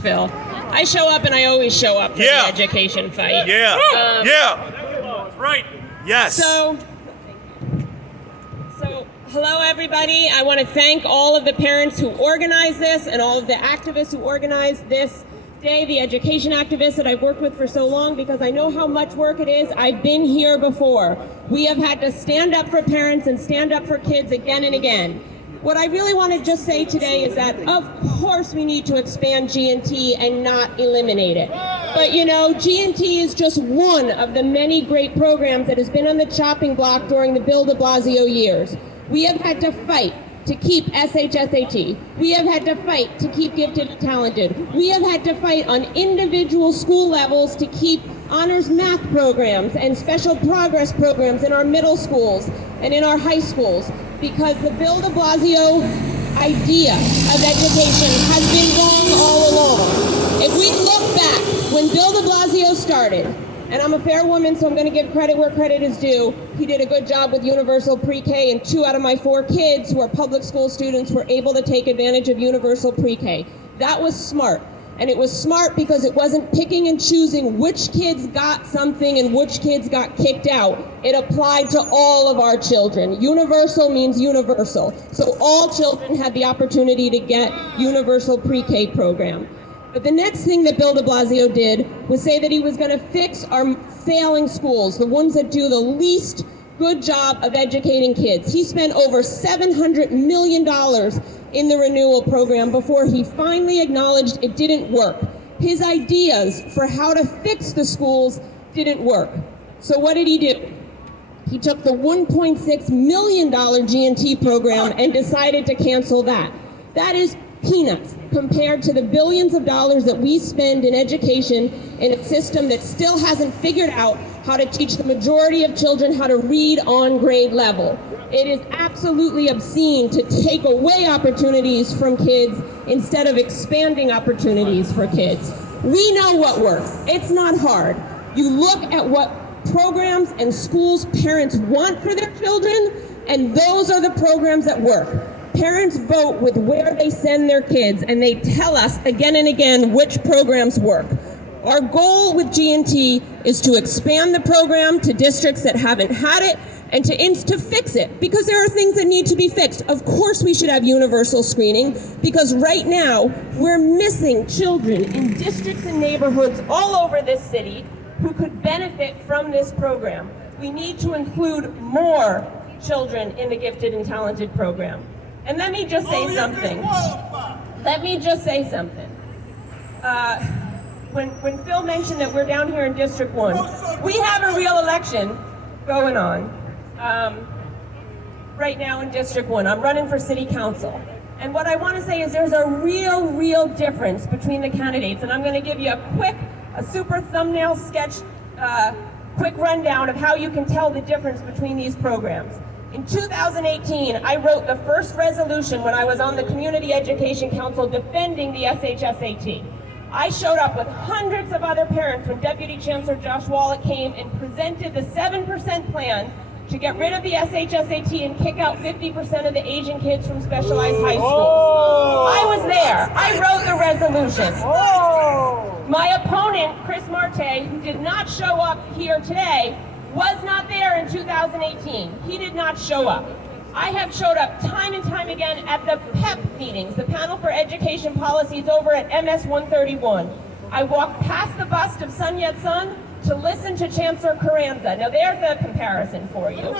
Phil. I show up and I always show up for the education fight. Right. Yes. So hello everybody. I want to thank all of the parents who organized this and all of the activists who organized this day, the education activists that I've worked with for so long, because I know how much work it is. I've been here before. We have had to stand up for parents and stand up for kids again and again. What I really want to just say today is that, of course, we need to expand G&T and not eliminate it. But, you know, G&T is just one of the many great programs that has been on the chopping block during the Bill de Blasio years. We have had to fight to keep SHSAT. We have had to fight to keep gifted and talented. We have had to fight on individual school levels to keep honors math programs and special progress programs in our middle schools and in our high schools, because the Bill de Blasio idea of education has been wrong all along. If we look back when Bill de Blasio started, and I'm a fair woman, so I'm going to give credit where credit is due. He did a good job with universal pre-K, and 2 out of my 4 kids who are public school students were able to take advantage of universal pre-K. That was smart. And it was smart because it wasn't picking and choosing which kids got something and which kids got kicked out. It applied to all of our children. Universal means universal. So all children had the opportunity to get universal pre-K program. But the next thing that Bill de Blasio did was say that he was going to fix our failing schools, the ones that do the least good job of educating kids. He spent over $700 million in the renewal program before he finally acknowledged it didn't work. His ideas for how to fix the schools didn't work. So what did he do? He took the $1.6 million G&T program and decided to cancel that. That is peanuts compared to the billions of dollars that we spend in education in a system that still hasn't figured out how to teach the majority of children how to read on grade level. It is absolutely obscene to take away opportunities from kids instead of expanding opportunities for kids. We know what works. It's not hard. You look at what programs and schools parents want for their children, and those are the programs that work. Parents vote with where they send their kids, and they tell us again and again which programs work. Our goal with G&T is to expand the program to districts that haven't had it and to fix it, because there are things that need to be fixed. Of course we should have universal screening, because right now we're missing children in districts and neighborhoods all over this city who could benefit from this program. We need to include more children in the gifted and talented program. And let me just say something. When Phil mentioned that we're down here in District 1, we have a real election going on right now in District 1. I'm running for City Council. And what I want to say is there's a real difference between the candidates. And I'm going to give you a super thumbnail sketch, quick rundown of how you can tell the difference between these programs. In 2018, I wrote the first resolution when I was on the Community Education Council defending the SHSAT. I showed up with hundreds of other parents when Deputy Chancellor Josh Wallach came and presented the 7% plan to get rid of the SHSAT and kick out 50% of the Asian kids from specialized high schools. I was there. I wrote the resolution. My opponent, Chris Marte, who did not show up here today, was not there in 2018. He did not show up. I have showed up time and time again at the PEP meetings, the Panel for Education Policies over at MS 131. I walked past the bust of Sun Yat-sen to listen to Chancellor Carranza. Now there's a comparison for you.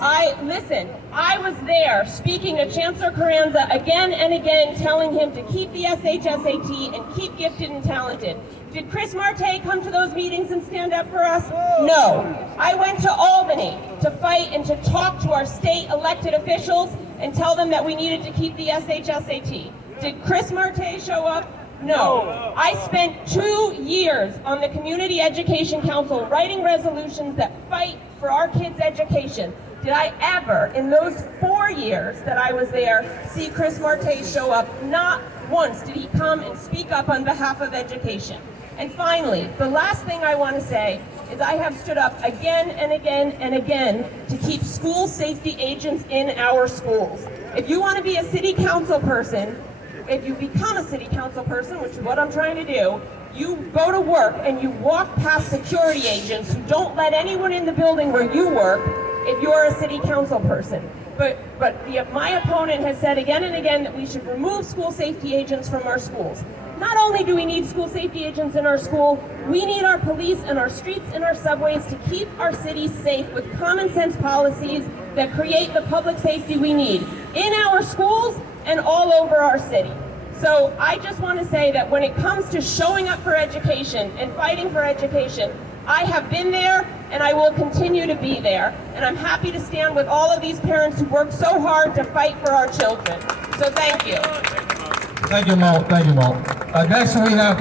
I was there speaking to Chancellor Carranza again and again, telling him to keep the SHSAT and keep gifted and talented. Did Chris Marte come to those meetings and stand up for us? No. I went to Albany to fight and to talk to our state elected officials and tell them that we needed to keep the SHSAT. Did Chris Marte show up? No. I spent 2 years on the Community Education Council writing resolutions that fight for our kids' education. Did I ever, in those 4 years that I was there, see Chris Marte show up? Not once did he come and speak up on behalf of education. And finally, the last thing I want to say is I have stood up again and again and again to keep school safety agents in our schools. If you want to be a city council person, if you become a city council person, which is what I'm trying to do, you go to work and you walk past security agents who don't let anyone in the building where you work if you're a city council person. My opponent has said again and again that we should remove school safety agents from our schools. Not only do we need school safety agents in our school, we need our police and our streets and our subways to keep our cities safe with common sense policies that create the public safety we need in our schools and all over our city. So I just want to say that when it comes to showing up for education and fighting for education, I have been there and I will continue to be there. And I'm happy to stand with all of these parents who work so hard to fight for our children. So thank you. Thank you, Mo. Thank you, Mo. Next we have